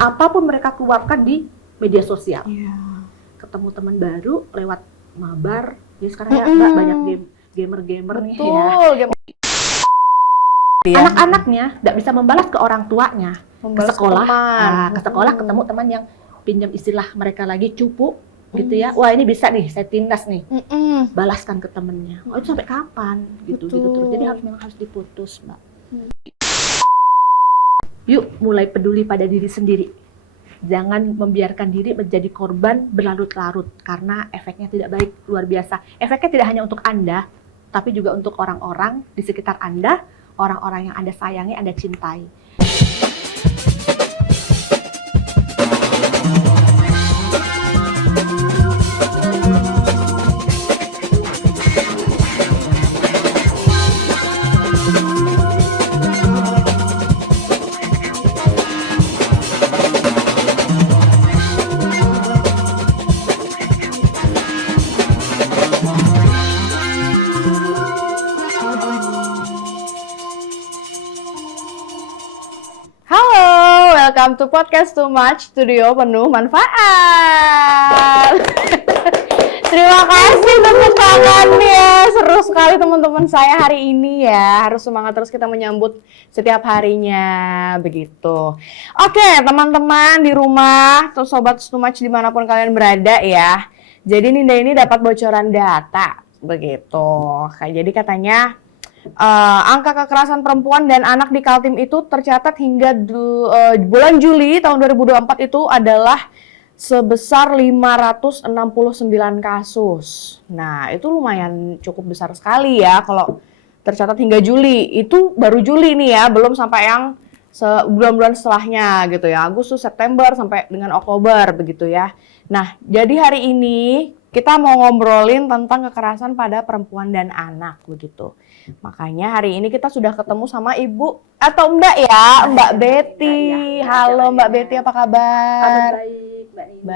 Apapun mereka keluarkan di media sosial. Iya. Ketemu teman baru lewat mabar. Ya sekarang ya Mbak, banyak gamer-gamer nih ya. Betul. Anak-anaknya tidak bisa membalas ke orang tuanya. Membalas ke sekolah, teman. ke sekolah ketemu teman yang pinjam istilah mereka lagi cupu gitu ya. Wah ini bisa nih, saya tindas nih. Balaskan ke temennya. Oh itu sampai kapan? Gitu terus. Jadi memang harus diputus, Mbak. Yuk mulai peduli pada diri sendiri. Jangan membiarkan diri menjadi korban berlarut-larut karena efeknya tidak baik, luar biasa. Efeknya tidak hanya untuk Anda, tapi juga untuk orang-orang di sekitar Anda, orang-orang yang Anda sayangi, Anda cintai. Welcome to Podcast Too Much, studio penuh manfaat. Terima kasih tepuk tangannya. Seru sekali teman-teman saya hari ini ya. Harus semangat terus kita menyambut setiap harinya begitu. Oke teman-teman di rumah, atau sobat Too Much dimanapun kalian berada ya. Jadi Ninda ini dapat bocoran data begitu. Jadi katanya angka kekerasan perempuan dan anak di Kaltim itu tercatat hingga bulan Juli tahun 2024 itu adalah sebesar 569 kasus. Nah, itu lumayan cukup besar sekali ya kalau tercatat hingga Juli. Itu baru Juli nih ya, belum sampai yang bulan-bulan setelahnya gitu ya. Agustus, September sampai dengan Oktober begitu ya. Nah, jadi hari ini kita mau ngobrolin tentang kekerasan pada perempuan dan anak begitu. Makanya hari ini kita sudah ketemu sama Ibu atau Mbak ya, Mbak Betty. Halo Mbak Betty, apa kabar? Baik, Mbak Ninda.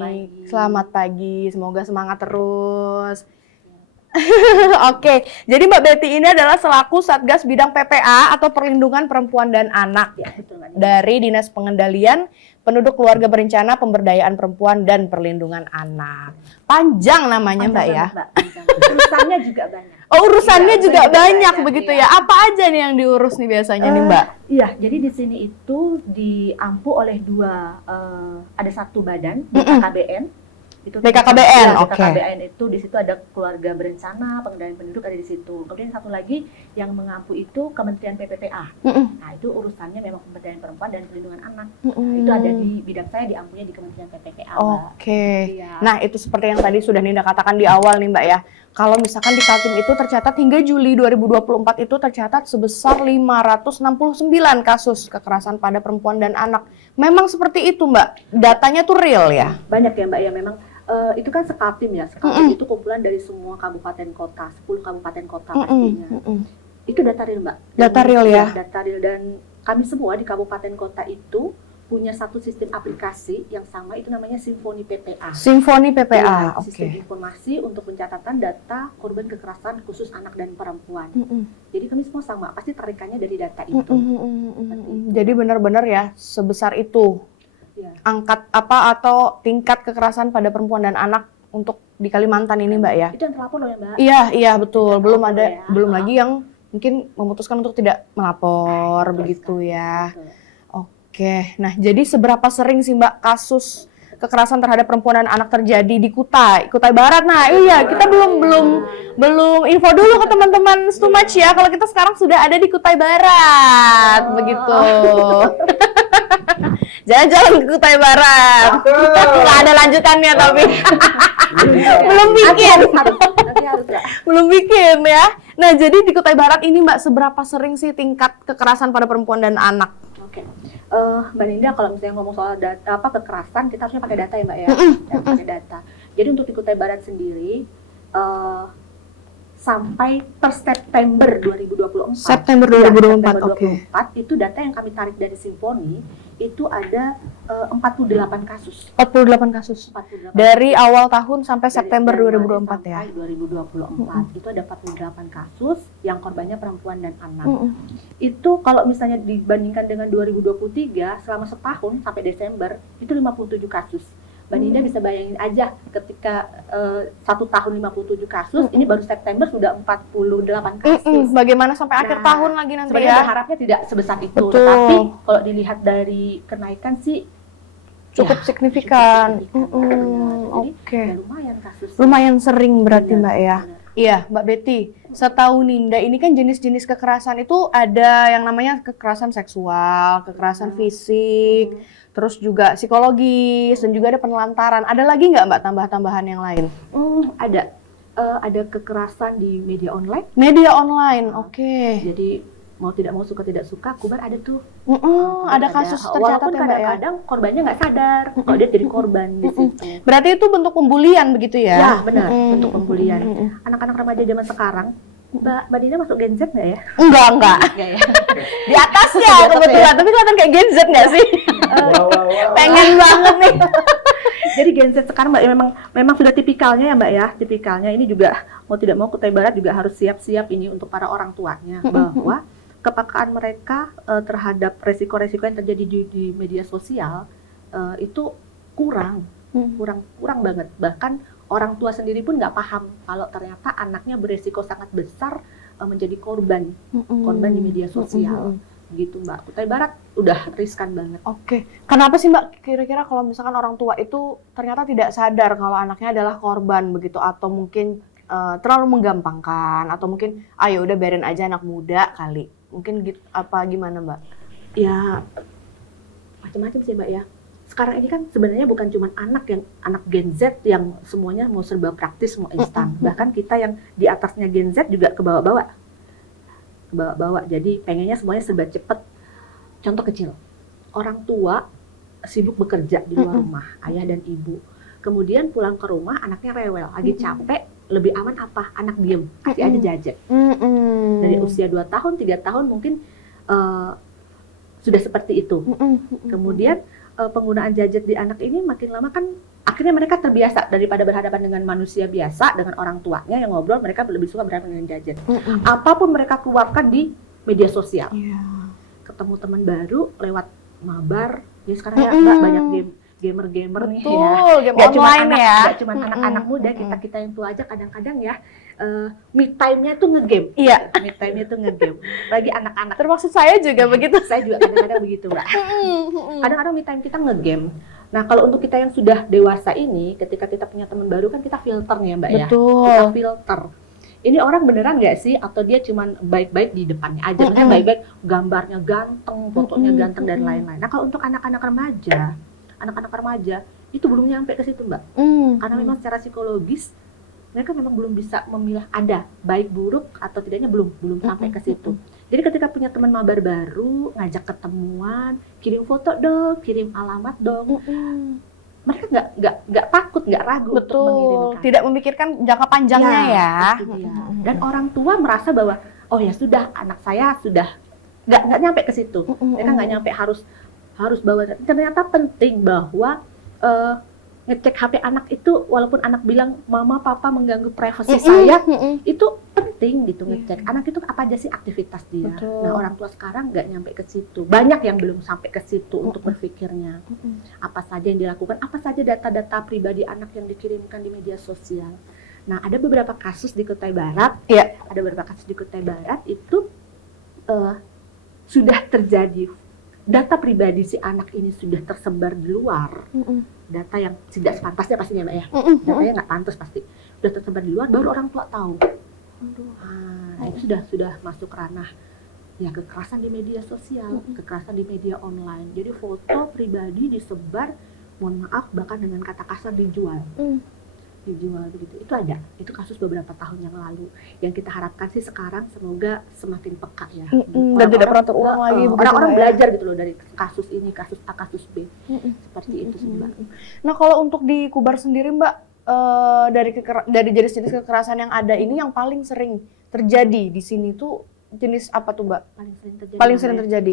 Baik. Selamat pagi. Semoga semangat terus. Oke, jadi Mbak Betty ini adalah selaku Satgas Bidang PPA atau Perlindungan Perempuan dan Anak Ya, betul, Mbak Ninda. dari Dinas Pengendalian Penduduk Keluarga Berencana Pemberdayaan Perempuan dan Perlindungan Anak. Panjang namanya Mbak ya. Mbak. Urusannya juga banyak. Oh urusannya juga banyak begitu iya. ya. Apa aja nih yang diurus nih biasanya nih Mbak? Iya, jadi di sini itu diampu oleh ada satu badan, BKKBN. Itu BKKBN, oke. BKKBN itu di situ ada keluarga berencana, pengendalian penduduk ada di situ. Kemudian satu lagi yang mengampu itu Kementerian PPPA. Nah, itu urusannya memang pemberdayaan perempuan dan perlindungan anak. Nah, itu ada di bidang saya, diampunya di Kementerian PPPA. Oke. Iya. Nah, itu seperti yang tadi sudah Ninda katakan di awal nih Mbak ya. Kalau misalkan di Kaltim itu tercatat hingga Juli 2024 itu tercatat sebesar 569 kasus kekerasan pada perempuan dan anak. Memang seperti itu Mbak. Datanya tuh real ya? Banyak ya Mbak ya, memang itu kan Sekaltim ya. Sekaltim itu kumpulan dari semua kabupaten kota, 10 kabupaten kota pastinya. Itu data real Mbak. Data real ya? Data real, dan kami semua di kabupaten kota itu punya satu sistem aplikasi yang sama, itu namanya Simfoni PPA. Simfoni PPA, oke. Sistem informasi untuk pencatatan data korban kekerasan khusus anak dan perempuan. Jadi kami semua sama, pasti tarikannya dari data itu. Jadi benar-benar ya sebesar itu. Ya. Angkat apa atau tingkat kekerasan pada perempuan dan anak untuk di Kalimantan ini Mbak ya? Itu yang terlapor loh ya Mbak? Iya betul. Belum ada ya. Belum lagi yang mungkin memutuskan untuk tidak melapor begitu ya. Betul. Oke, nah jadi seberapa sering sih Mbak kasus kekerasan terhadap perempuan dan anak terjadi di Kutai Barat? Nah iya kita belum info dulu ke teman-teman Too Much ya kalau kita sekarang sudah ada di Kutai Barat begitu. Jalan-jalan ke Kutai Barat. Nggak ada lanjutannya tapi belum bikin ya. Nah jadi di Kutai Barat ini Mbak seberapa sering sih tingkat kekerasan pada perempuan dan anak? Oke. Mbak Ninda, kalau misalnya ngomong soal data, kekerasan, kita harusnya pakai data ya Mbak ya. Pakai data. Jadi untuk di Kutai Barat sendiri, sampai per September 2024. September 2024, oke. Itu data yang kami tarik dari Simfoni, itu ada 48 kasus. 48 kasus. 48 Dari awal tahun sampai Dari September Januari 2024 ya. sampai 2024 itu ada 48 kasus yang korbannya perempuan dan anak. Itu kalau misalnya dibandingkan dengan 2023 selama setahun sampai Desember itu 57 kasus. Mbak Nida bisa bayangin aja ketika 1 tahun 57 kasus, ini baru September sudah 48 kasus. Bagaimana sampai akhir Nah, tahun lagi nanti Sebenarnya ya? berharapnya tidak sebesar itu, Betul. tetapi kalau dilihat dari kenaikan sih Cukup ya, signifikan. cukup signifikan. Jadi Oke. ya lumayan kasusnya. Lumayan sering berarti Benar, Mbak ya. benar. Iya, Mbak Betty. Setahu Ninda ini kan jenis-jenis kekerasan itu ada yang namanya kekerasan seksual, kekerasan fisik, terus juga psikologis dan juga ada penelantaran. Ada lagi nggak Mbak tambah-tambahan yang lain? Ada kekerasan di media online. Media online, oke. Jadi mau tidak mau suka tidak suka, kubar ada tuh. Ada kasus tercatat Walaupun ya Mbak ya? kadang-kadang korbannya nggak sadar kalau dia jadi korban di situ. Berarti itu bentuk pembulian begitu ya? Ya benar, bentuk pembulian. Anak-anak remaja zaman sekarang, Mbak Dina masuk Gen Z nggak ya? Enggak. Nggak ya? Di atasnya Di atas kebetulan, ya? tapi kelihatan kayak Gen Z nggak sih? Pengen banget nih. Jadi Gen Z sekarang Mbak memang sudah tipikalnya ya Mbak ya. Tipikalnya ini juga mau tidak mau Kutai Barat juga harus siap-siap ini untuk para orang tuanya bahwa kepekaan mereka terhadap resiko-resiko yang terjadi di media sosial itu kurang banget. Bahkan orang tua sendiri pun nggak paham kalau ternyata anaknya beresiko sangat besar menjadi korban di media sosial. Gitu Mbak. Kutai Barat udah riskan banget. Oke. Kenapa sih Mbak kira-kira kalau misalkan orang tua itu ternyata tidak sadar kalau anaknya adalah korban begitu, atau mungkin terlalu menggampangkan, atau mungkin ayo udah biarin aja anak muda kali. Mungkin gitu, apa gimana Mbak? Ya macam-macam sih Mbak ya. Sekarang ini kan sebenarnya bukan cuma anak Gen Z yang semuanya mau serba praktis, mau instan. Bahkan kita yang di atasnya Gen Z juga kebawa-bawa. Jadi pengennya semuanya serba cepet. Contoh kecil, orang tua sibuk bekerja di luar rumah, ayah dan ibu. Kemudian pulang ke rumah anaknya rewel, lagi capek, lebih aman apa? Anak diem, kasih aja gadget. Dari usia 2 tahun, 3 tahun mungkin sudah seperti itu. Kemudian penggunaan gadget di anak ini makin lama kan akhirnya mereka terbiasa daripada berhadapan dengan manusia biasa, dengan orang tuanya yang ngobrol, mereka lebih suka berhadapan dengan gadget. Apapun mereka keluarkan di media sosial. Ketemu teman baru lewat mabar, ya sekarang ya Mbak banyak gamer-gamer nih ya. Game online ya. Gak cuma anak-anak muda, kita yang tua aja kadang-kadang ya me time-nya tuh ngegame. Iya. Me time-nya tuh ngegame. Bagi anak-anak. Termasuk saya juga begitu. Saya juga kadang-kadang begitu, Mbak. Kadang-kadang me time kita ngegame. Nah, kalau untuk kita yang sudah dewasa ini, ketika kita punya teman baru kan kita filter nih ya, Mbak ya. Betul. Kita filter. Ini orang beneran nggak sih? Atau dia cuman baik-baik di depannya aja. Maksudnya baik-baik, gambarnya ganteng, fotonya ganteng dan lain-lain. Nah, kalau untuk anak-anak remaja itu belum nyampe ke situ, Mbak. Karena memang secara psikologis mereka memang belum bisa memilah ada baik buruk atau tidaknya belum sampai ke situ. Jadi ketika punya teman mabar baru, ngajak ketemuan, kirim foto dong, kirim alamat dong. Mereka nggak takut, nggak ragu untuk mengirimkan. Tidak memikirkan jangka panjangnya ya. Itu dia. Dan orang tua merasa bahwa oh ya sudah, anak saya sudah nggak nyampe ke situ. Mereka nggak nyampe harus bawa. Ternyata penting bahwa ngecek HP anak itu, walaupun anak bilang mama papa mengganggu privasi saya, itu penting gitu ngecek anak itu apa aja sih aktivitas dia. Betul. Nah, orang tua sekarang nggak nyampe ke situ, banyak yang belum sampai ke situ untuk berpikirnya apa saja yang dilakukan, apa saja data-data pribadi anak yang dikirimkan di media sosial. Nah, ada beberapa kasus di Kutai Barat, itu sudah terjadi. Data pribadi si anak ini sudah tersebar di luar, data yang tidak sepantasnya pastinya Mbak ya, datanya nggak pantas pasti, sudah tersebar di luar, baru orang tua tahu. Nah, itu sudah masuk ranah ya kekerasan di media sosial, kekerasan di media online. Jadi foto pribadi disebar, mohon maaf bahkan dengan kata kasar dijual begitu. Itu ada, itu kasus beberapa tahun yang lalu. Yang kita harapkan sih sekarang semoga semakin peka ya. Dan tidak pernah terulang lagi. Orang-orang belajar gitu loh dari kasus ini, kasus A, kasus B. Seperti itu sih Mbak. Nah, kalau untuk di Kubar sendiri Mbak, dari jenis-jenis kekerasan yang ada ini yang paling sering terjadi di sini tuh jenis apa tuh Mbak? Paling sering terjadi. Paling sering terjadi.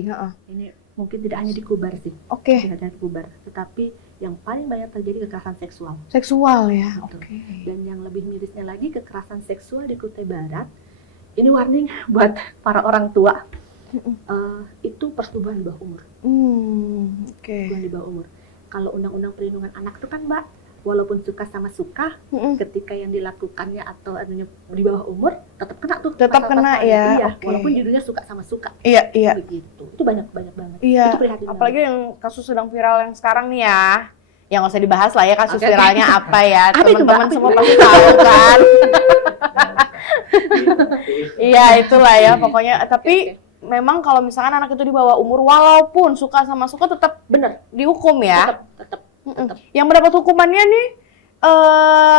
Ini mungkin tidak hanya di Kubar sih, Oke. tidak hanya di Kubar, tetapi yang paling banyak terjadi kekerasan seksual. Seksual ya. Betul. Oke. Dan yang lebih mirisnya lagi, kekerasan seksual di Kutai Barat, ini warning buat para orang tua, itu persetubuhan di bawah umur. Oke. Persetubuhan di bawah umur. Kalau Undang-Undang Perlindungan Anak itu kan Mbak, walaupun suka sama suka, ketika yang dilakukannya atau anunya di bawah umur, tetap kena tuh. Tetap kena pasal-pasalnya. ya, Iya, oke. walaupun judulnya suka sama suka. Iya, iya. Begitu. Itu banyak banget. Iya, Itu prihatin apalagi banget. yang kasus sedang viral yang sekarang nih ya. Yang nggak usah dibahas lah ya kasus Oke. viralnya apa ya. Apa itu, Mbak? Teman-teman Apa semua itu? pasti tahu kan. Iya, itulah ya pokoknya. Tapi memang kalau misalkan anak itu di bawah umur, walaupun suka sama suka tetap Bener, dihukum ya. tetap. Yang mendapat hukumannya nih,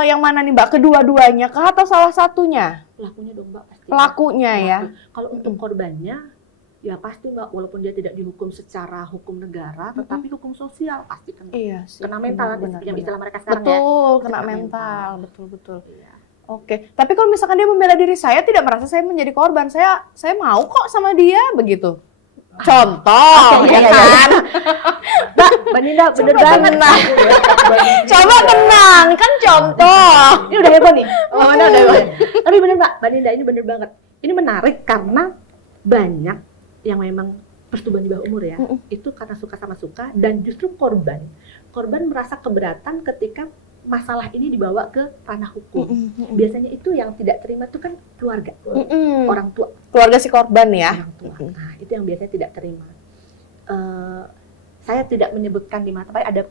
yang mana nih Mbak? Kedua-duanya kah atau salah satunya? Pelakunya dong Mbak pasti. Pelakunya ya. Kalau untuk korbannya, ya pasti Mbak, walaupun dia tidak dihukum secara hukum negara, tetapi hukum sosial pasti kena. Iya sih. Kena mental, benar, yang benar. istilah mereka sekarang ya. Betul, kena Kena mental. mental. Betul. Iya. Oke, tapi kalau misalkan dia membela diri saya tidak merasa saya menjadi korban, saya mau kok sama dia begitu. Contoh, Oke, ya iya. kan? Mbak Ninda bener Coba banget. tenang. Coba tenang, kan contoh. Ini udah heboh nih. Oh, udah heboh. Tapi bener Mbak Ninda, ini bener banget. Ini menarik karena banyak yang memang persetubuhan di bawah umur ya. Itu karena suka sama suka, dan justru korban merasa keberatan ketika masalah ini dibawa ke ranah hukum. Biasanya itu yang tidak terima itu kan keluarga, orang tua. Keluarga si korban ya. Orang tua. Nah, itu yang biasanya tidak terima. Saya tidak menyebutkan di mana, tapi ada.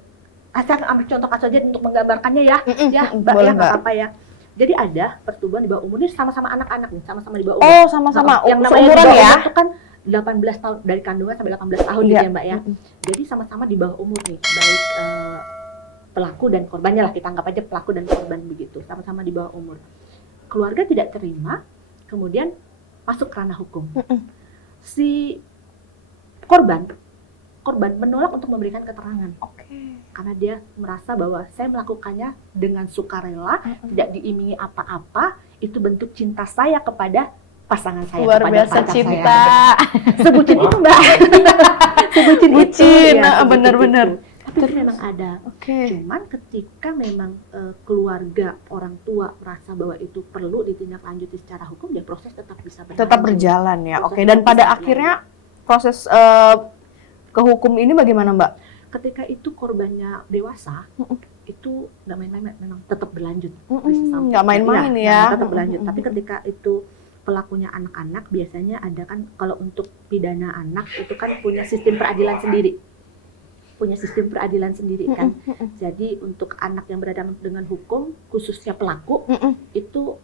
Saya ambil contoh kasus aja untuk menggambarkannya ya, ya Mbak, boleh, ya nggak Mbak. apa-apa ya. Jadi ada persetubuhan di bawah umur, ini sama-sama anak-anak nih, sama-sama di bawah umur. Oh, sama-sama. Yang namanya di Seumuran bawah ya. umur itu kan 18 tahun, dari kandungan sampai 18 tahun gitu Iya. ya Mbak ya. Jadi sama-sama di bawah umur nih, baik pelaku dan korbannya lah, kita anggap aja pelaku dan korban begitu, sama-sama di bawah umur. Keluarga tidak terima, kemudian masuk ke ranah hukum. Si korban menolak untuk memberikan keterangan. Karena dia merasa bahwa saya melakukannya dengan sukarela, tidak diimingi apa-apa, itu bentuk cinta saya kepada pasangan saya. Luar kepada biasa pacar cinta. saya. Sebutin itu Mbak. Sebutin itu. Bucin, ya, sebutin bener-bener. itu. Tapi itu memang ada. Cuman ketika memang keluarga, orang tua merasa bahwa itu perlu ditindaklanjuti secara hukum, ya proses tetap bisa berjalan. Tetap berjalan ya. Proses Oke, dan tetap pada bisa akhirnya proses ke hukum ini bagaimana Mbak? ketika itu korbannya dewasa, itu nggak main-main, memang tetap berlanjut. Nggak main-main ya. Tetap berlanjut. Tapi ketika itu pelakunya anak-anak, biasanya ada kan, kalau untuk pidana anak itu kan punya sistem peradilan sendiri. Kan. Jadi untuk anak yang berhadapan dengan hukum, khususnya pelaku, itu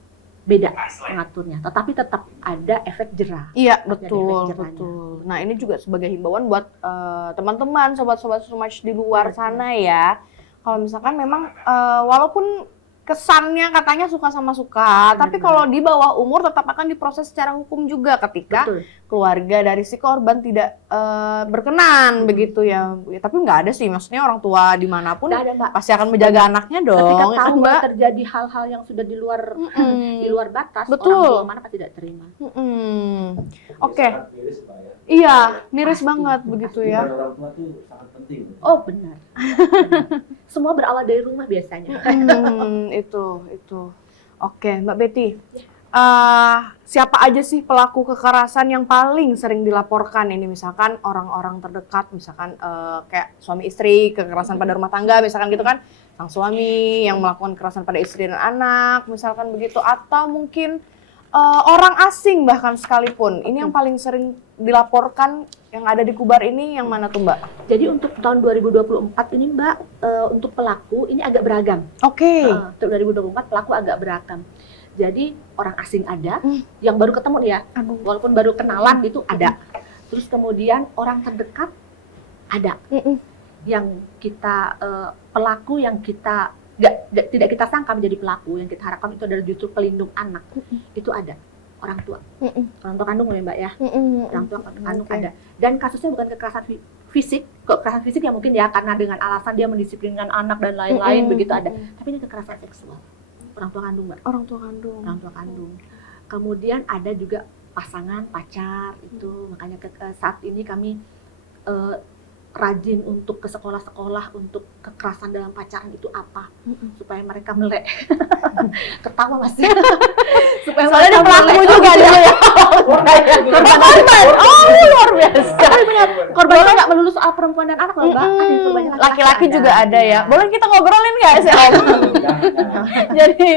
beda mengaturnya. Tetapi tetap ada efek jera. Iya, Ada betul, efek jerahnya. betul. Nah, ini juga sebagai himbauan buat teman-teman, sobat-sobat Sumaj di luar sana ya. Kalau misalkan memang walaupun kesannya katanya suka sama suka, tapi kalau di bawah umur tetap akan diproses secara hukum juga ketika Betul. keluarga dari si korban tidak berkenan begitu ya. Ya, tapi nggak ada sih, maksudnya orang tua dimanapun Nggak ada, Mbak. pasti akan menjaga anaknya dong, Ketika ya kan, tahu Mbak? terjadi hal-hal yang sudah di luar batas, Betul. orang tua mana pasti tidak terima. Oke. Miris, Pak, ya. Iya, miris Pasti. banget begitu ya. Peran orang tua tuh sangat penting. Oh benar. Semua berawal dari rumah biasanya. Itu. Oke, Mbak Betty. Siapa aja sih pelaku kekerasan yang paling sering dilaporkan ini? Misalkan orang-orang terdekat, misalkan kayak suami istri, kekerasan pada rumah tangga, misalkan gitu kan. Sang suami yang melakukan kekerasan pada istri dan anak, misalkan begitu. Atau mungkin orang asing bahkan sekalipun. Ini yang paling sering dilaporkan yang ada di Kubar ini yang mana tuh Mbak? Jadi untuk tahun 2024 ini Mbak, untuk pelaku ini agak beragam. Oke. Untuk 2024 pelaku agak beragam. Jadi orang asing ada, yang baru ketemu nih ya, walaupun baru kenalan gitu ada. Terus kemudian orang terdekat ada, yang kita pelaku yang kita tidak kita sangka menjadi pelaku, yang kita harapkan itu adalah justru pelindung anak, itu ada. Orang tua kandung ya Mbak ya, orang tua kandung ada. Dan kasusnya bukan kekerasan fisik, kekerasan fisik yang mungkin ya karena dengan alasan dia mendisiplinkan anak dan lain-lain begitu ada. Tapi ini kekerasan seksual, orang tua kandung Mbak. Orang tua kandung. Kemudian ada juga pasangan, pacar itu, makanya saat ini kami eh, rajin untuk ke sekolah-sekolah untuk kekerasan dalam pacaran itu apa, supaya mereka melek. Ketawa Mas. Supaya Soalnya ada mereka pelaku melek. juga dulu ya. Korban. Oh, luar biasa. Korbannya nggak melulu soal perempuan dan anak loh Mbak, ada yang korbannya Laki-laki juga ada ya. Boleh kita ngobrolin nggak sih Om? Jadi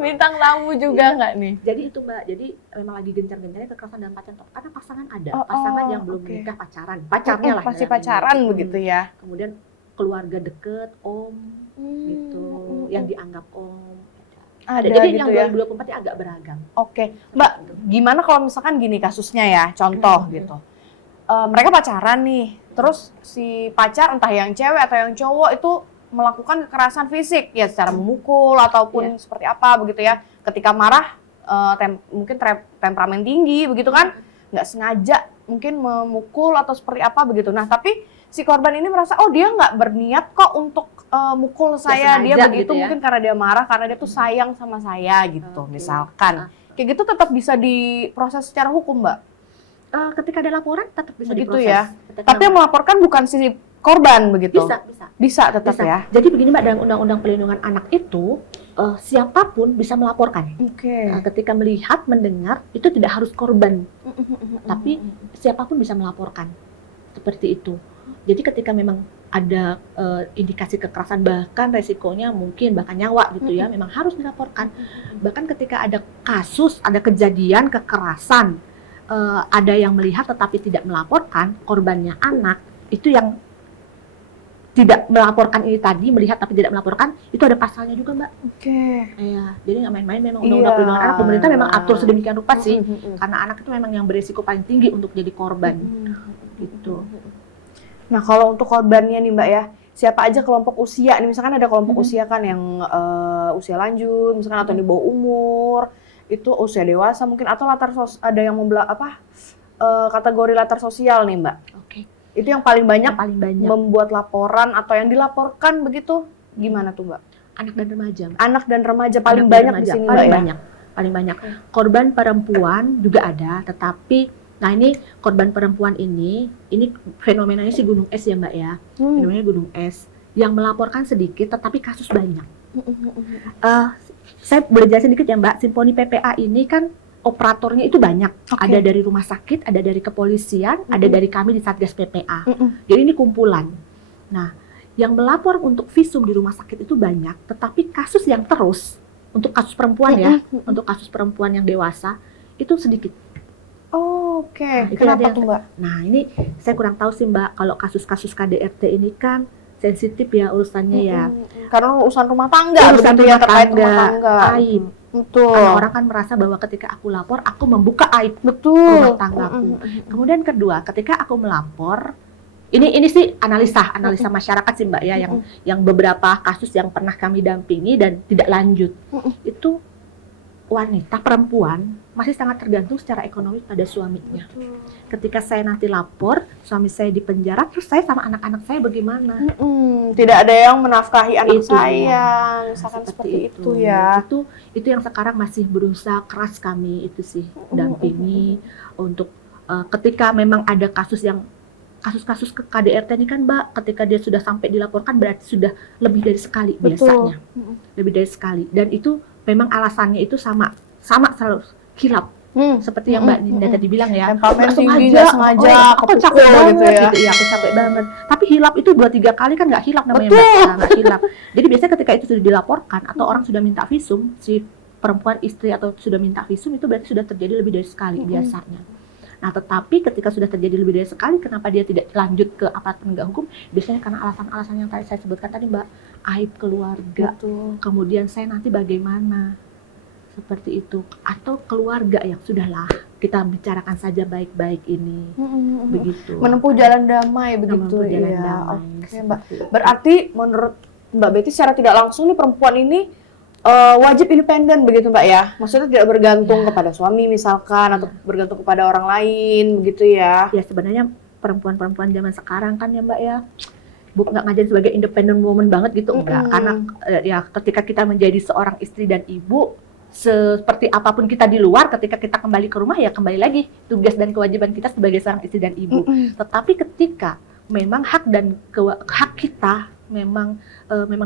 bintang tamu juga nggak nih? Jadi itu Mbak, jadi memang lagi gencar-gencarnya kekerasan dalam pacaran. Karena pasangan ada, Oh, pasangan yang belum oke. menikah pacarnya lah. Pasti ya. pacaran begitu ya. Kemudian keluarga deket, om, gitu, yang dianggap om. Ada Jadi gitu yang ya. 2024 ini agak beragam. Oke, Mbak, gimana kalau misalkan gini kasusnya ya, contoh gitu. Mereka pacaran nih, terus si pacar entah yang cewek atau yang cowok itu melakukan kekerasan fisik ya secara memukul ataupun seperti apa begitu ya. Ketika marah, mungkin temperamen tinggi begitu kan, nggak sengaja mungkin memukul atau seperti apa begitu. Nah, tapi si korban ini merasa oh dia nggak berniat kok untuk mukul saya, dia sengaja begitu gitu ya. mungkin karena dia marah, karena dia tuh sayang sama saya gitu, Oke. misalkan. Kayak gitu tetap bisa diproses secara hukum, Mbak? Ketika ada laporan tetap bisa Begitu diproses. ya. Ketika Tapi yang melaporkan bukan si korban begitu? bisa. Bisa tetap Bisa. ya? Jadi begini Mbak, dalam Undang-Undang Perlindungan Anak itu siapapun bisa melaporkan. Oke. Ketika melihat, mendengar, itu tidak harus korban, tapi siapapun bisa melaporkan. Seperti itu. Jadi ketika memang ada indikasi kekerasan, bahkan resikonya mungkin bahkan nyawa gitu ya, memang harus dilaporkan. Bahkan ketika ada kasus, ada kejadian kekerasan, ada yang melihat tetapi tidak melaporkan, korbannya anak, itu yang tidak melaporkan ini tadi, melihat tapi tidak melaporkan, itu ada pasalnya juga Mbak. Oke. Iya, jadi nggak main-main, memang Iya. Undang-Undang Perlindungan Anak, pemerintah memang atur sedemikian rupa sih, Mm-mm. karena anak itu memang yang beresiko paling tinggi untuk jadi korban, gitu. Nah, kalau untuk korbannya nih Mbak ya, siapa aja kelompok usia? Nih misalkan ada kelompok usia kan yang usia lanjut, misalkan atau di bawah umur, itu usia dewasa mungkin, atau ada yang kategori latar sosial nih Mbak. Oke. Itu yang paling banyak Yang paling banyak membuat laporan atau yang dilaporkan begitu, gimana tuh Mbak? anak dan remaja. Mbak. Anak dan remaja paling Anak dan banyak di remaja, sini Mbak paling ya? banyak, paling banyak. Korban perempuan juga ada, tetapi nah ini korban perempuan ini fenomenanya si gunung es ya Mbak ya, fenomenanya gunung es yang melaporkan sedikit tetapi kasus banyak. Saya boleh jelasin dikit ya Mbak, Simponi PPA ini kan operatornya itu banyak. Oke. Ada dari rumah sakit, ada dari kepolisian, ada dari kami di Satgas PPA. Mm-mm. Jadi ini kumpulan. Nah, yang melapor untuk visum di rumah sakit itu banyak, tetapi kasus yang terus untuk kasus perempuan ya, untuk kasus perempuan yang dewasa itu sedikit. Oh, oke. Nah, itu Kenapa ada yang tuh Mbak? Nah, ini saya kurang tahu sih Mbak, kalau kasus-kasus KDRT ini kan sensitif ya urusannya ya. Karena urusan rumah tangga, Urusan begitu ya, rumah terkait tangga, rumah tangga. aib. Betul. Karena orang kan merasa bahwa ketika aku lapor, aku membuka aib Betul. rumah tanggaku. Kemudian kedua, ketika aku melapor, ini sih analisa masyarakat sih Mbak ya, yang beberapa kasus yang pernah kami dampingi dan tidak lanjut. Itu wanita perempuan masih sangat tergantung secara ekonomi pada suaminya. Ketika saya nanti lapor, suami saya di penjara, terus saya sama anak-anak saya bagaimana? Tidak ada yang menafkahi anak Itu saya, dia. misalkan seperti itu ya. Itu yang sekarang masih berusaha keras kami itu sih dampingi untuk ketika memang ada kasus-kasus ke KDRT ini kan Mbak, ketika dia sudah sampai dilaporkan berarti sudah lebih dari sekali biasanya. Lebih dari sekali. Dan itu memang alasannya itu sama selalu hilap. Seperti yang Mbak Dinda tadi bilang ya. Temperamen Nggak tinggi, nggak sengaja, aku capek kepukul banget gitu ya. Iya, aku capek banget. Tapi hilap itu 2-3 kali kan nggak hilap namanya Betul. Mbak. Nah, nggak hilap. Jadi biasanya ketika itu sudah dilaporkan atau orang sudah minta visum, si perempuan istri atau sudah minta visum itu berarti sudah terjadi lebih dari sekali biasanya. Nah, tetapi ketika sudah terjadi lebih dari sekali, kenapa dia tidak lanjut ke aparat penegak hukum? Biasanya karena alasan-alasan yang tadi saya sebutkan tadi Mbak, aib keluarga. Kemudian saya nanti bagaimana? Seperti itu. Atau keluarga yang sudahlah, kita bicarakan saja baik-baik ini. Begitu. Menempuh jalan damai begitu Menempuh jalan ya. damai. Oke Mbak. Seperti itu. Berarti menurut Mbak Betty secara tidak langsung nih perempuan ini wajib independen begitu Mbak ya? Maksudnya tidak bergantung kepada suami misalkan atau bergantung kepada orang lain begitu ya? Ya sebenarnya perempuan-perempuan zaman sekarang kan ya Mbak ya, nggak ngajarin sebagai independent woman banget gitu enggak. Karena ya ketika kita menjadi seorang istri dan ibu, seperti apapun kita di luar, ketika kita kembali ke rumah ya kembali lagi tugas dan kewajiban kita sebagai seorang istri dan ibu. Tetapi ketika memang hak kita memang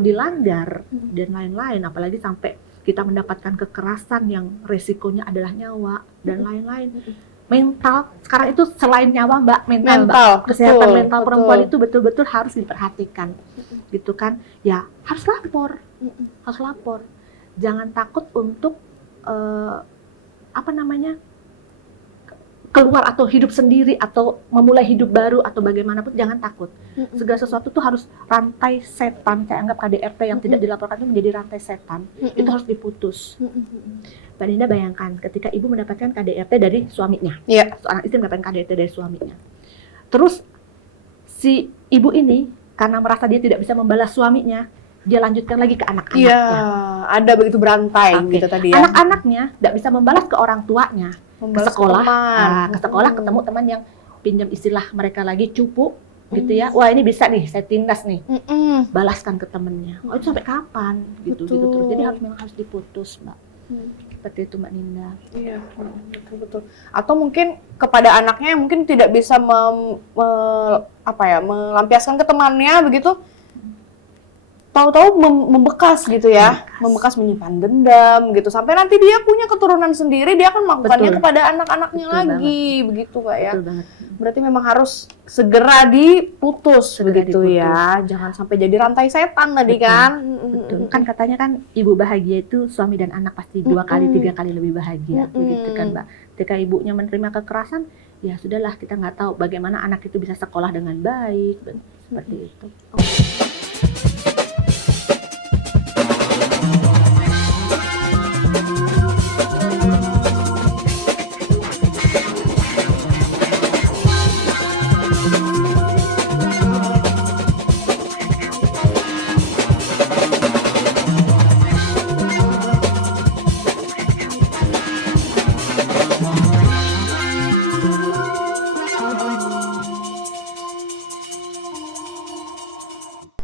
dilanggar dan lain-lain, apalagi sampai kita mendapatkan kekerasan yang resikonya adalah nyawa dan lain-lain. Mental sekarang itu selain nyawa Mbak, Mbak. Kesehatan betul, mental betul. perempuan itu betul-betul harus diperhatikan. Gitu kan? Ya, harus lapor. Harus lapor. Jangan takut untuk keluar atau hidup sendiri atau memulai hidup baru atau bagaimanapun, jangan takut. Segala sesuatu tuh harus rantai setan. Saya anggap KDRT yang tidak dilaporkan itu menjadi rantai setan. Itu harus diputus. Mbak Ninda bayangkan ketika ibu mendapatkan KDRT dari suaminya. Iya. Seorang istri mendapatkan KDRT dari suaminya. Terus si ibu ini karena merasa dia tidak bisa membalas suaminya, dia lanjutkan lagi ke anak-anaknya. Iya, ada begitu berantai Oke. gitu tadi ya. Anak-anaknya tidak bisa membalas ke orang tuanya. Membalas Ke sekolah, teman. ke sekolah ketemu teman yang pinjam istilah mereka lagi cupu gitu ya. Wah, ini bisa nih, saya tindas nih. Balaskan ke temennya. Oh, itu sampai kapan gitu Betul. terus. Jadi memang harus diputus, Mbak. Seperti itu Mbak Ninda. Iya, betul. Atau mungkin kepada anaknya yang mungkin tidak bisa melampiaskan ke temannya begitu, tahu-tahu membekas gitu ya, membekas menyimpan dendam gitu, sampai nanti dia punya keturunan sendiri, dia akan melakukannya Betul. kepada anak-anaknya Betul lagi, begitu Kak ya. Betul banget. Berarti memang harus segera diputus Segera begitu diputus. ya, jangan sampai jadi rantai setan tadi Betul. kan. Betul. Kan katanya kan ibu bahagia itu suami dan anak pasti 2 kali, 3 kali lebih bahagia. Begitu kan Mbak. Ketika ibunya menerima kekerasan, ya sudahlah, kita nggak tahu bagaimana anak itu bisa sekolah dengan baik. Seperti itu.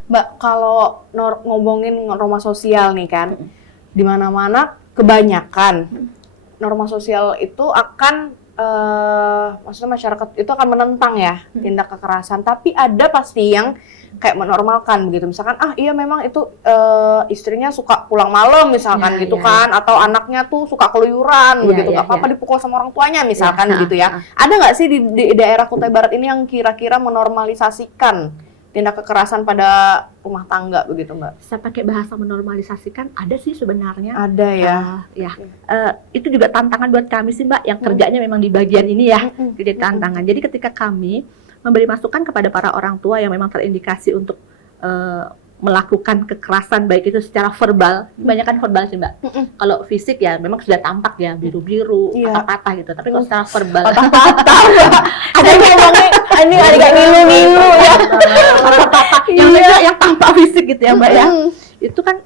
Mbak, kalau ngomongin norma sosial nih kan, di mana-mana kebanyakan norma sosial itu akan, maksudnya masyarakat itu akan menentang ya tindak kekerasan, tapi ada pasti yang kayak menormalkan begitu, misalkan iya memang itu istrinya suka pulang malam misalkan Ya, gitu ya, kan, atau anaknya tuh suka keluyuran Ya, begitu, ya, nggak apa-apa ya. dipukul sama orang tuanya misalkan Ya, gitu ya. Ada nggak sih di daerah Kutai Barat ini yang kira-kira menormalisasikan tindak kekerasan pada rumah tangga begitu Mbak? Saya pakai bahasa menormalisasikan, ada sih sebenarnya. Ada ya. Itu juga tantangan buat kami sih Mbak, yang kerjanya memang di bagian ini ya. Jadi tantangan. Jadi ketika kami memberi masukan kepada para orang tua yang memang terindikasi untuk melakukan kekerasan, baik itu secara verbal, kebanyakan verbal sih Mbak. Kalau fisik ya memang sudah tampak ya, biru-biru, Iya. patah-patah gitu. Tapi kalau secara verbal, Patah-patah Mbak. Ada yang ngomongnya, ini agak ngilu-ngilu ya. patah-patah yang tampak fisik gitu ya Mbak ya. Itu kan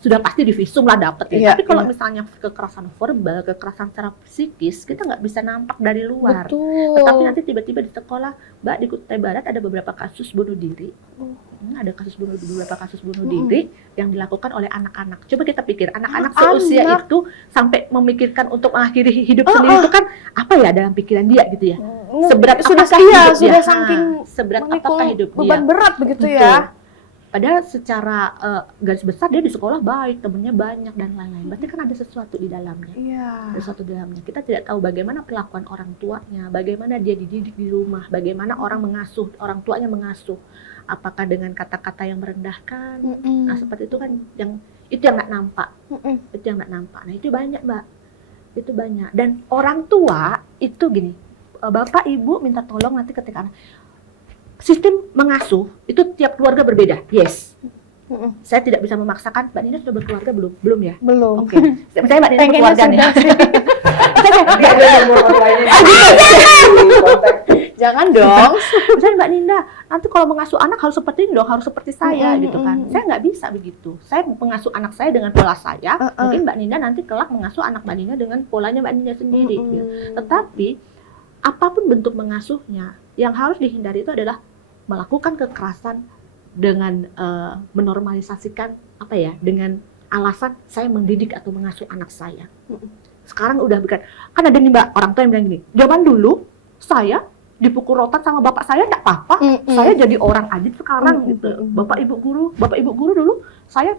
sudah pasti di visum lah dapet ya. Iya, Tapi kalau iya. misalnya kekerasan verbal, kekerasan secara psikis, kita nggak bisa nampak dari luar. Betul. Tetapi nanti tiba-tiba di sekolah, Mbak, di Kutai Barat ada beberapa kasus bunuh diri. Ada beberapa kasus bunuh diri yang dilakukan oleh anak-anak. Coba kita pikir, anak-anak seusia Anak. itu sampai memikirkan untuk mengakhiri hidup sendiri itu kan apa ya dalam pikiran dia gitu ya? Seberat sudah apakah iya, hidup dia? sudah saking Seberat memikul apakah hidup dia? beban berat begitu Betul. ya. Padahal secara garis besar dia di sekolah baik, temennya banyak dan lain-lain. Berarti kan ada sesuatu di dalamnya. Iya. Ada sesuatu di dalamnya. Kita tidak tahu bagaimana perlakuan orang tuanya, bagaimana dia dididik di rumah, bagaimana orang tuanya mengasuh. Apakah dengan kata-kata yang merendahkan? Nah, seperti itu kan yang nggak nampak. Itu yang nggak nampak. Nah, itu banyak, Mbak. Itu banyak. Dan orang tua itu gini, Bapak Ibu minta tolong nanti ketika anak sistem mengasuh itu tiap keluarga berbeda. Yes. Saya tidak bisa memaksakan. Mbak Nina sudah berkeluarga belum? Belum ya? Belum. Oke. Misalnya Mbak Nina Pengennya berkeluarga nih. Nanti ada nomor online-nya. Jangan dong. Misalnya Mbak Ninda, nanti kalau mengasuh anak harus seperti ini dong, harus seperti saya gitu kan. Saya nggak bisa begitu. Saya mengasuh anak saya dengan pola saya. Mungkin Mbak Ninda nanti kelak mengasuh anak Mbak Ninda dengan polanya Mbak Ninda sendiri. Gitu. Tetapi apapun bentuk mengasuhnya, yang harus dihindari itu adalah melakukan kekerasan dengan menormalisasikan dengan alasan saya mendidik atau mengasuh anak saya. Sekarang udah bukan, kan ada nih Mbak orang tua yang bilang gini, zaman dulu saya dipukul rotan sama bapak saya nggak apa-apa, saya jadi orang adil sekarang gitu. Bapak ibu guru dulu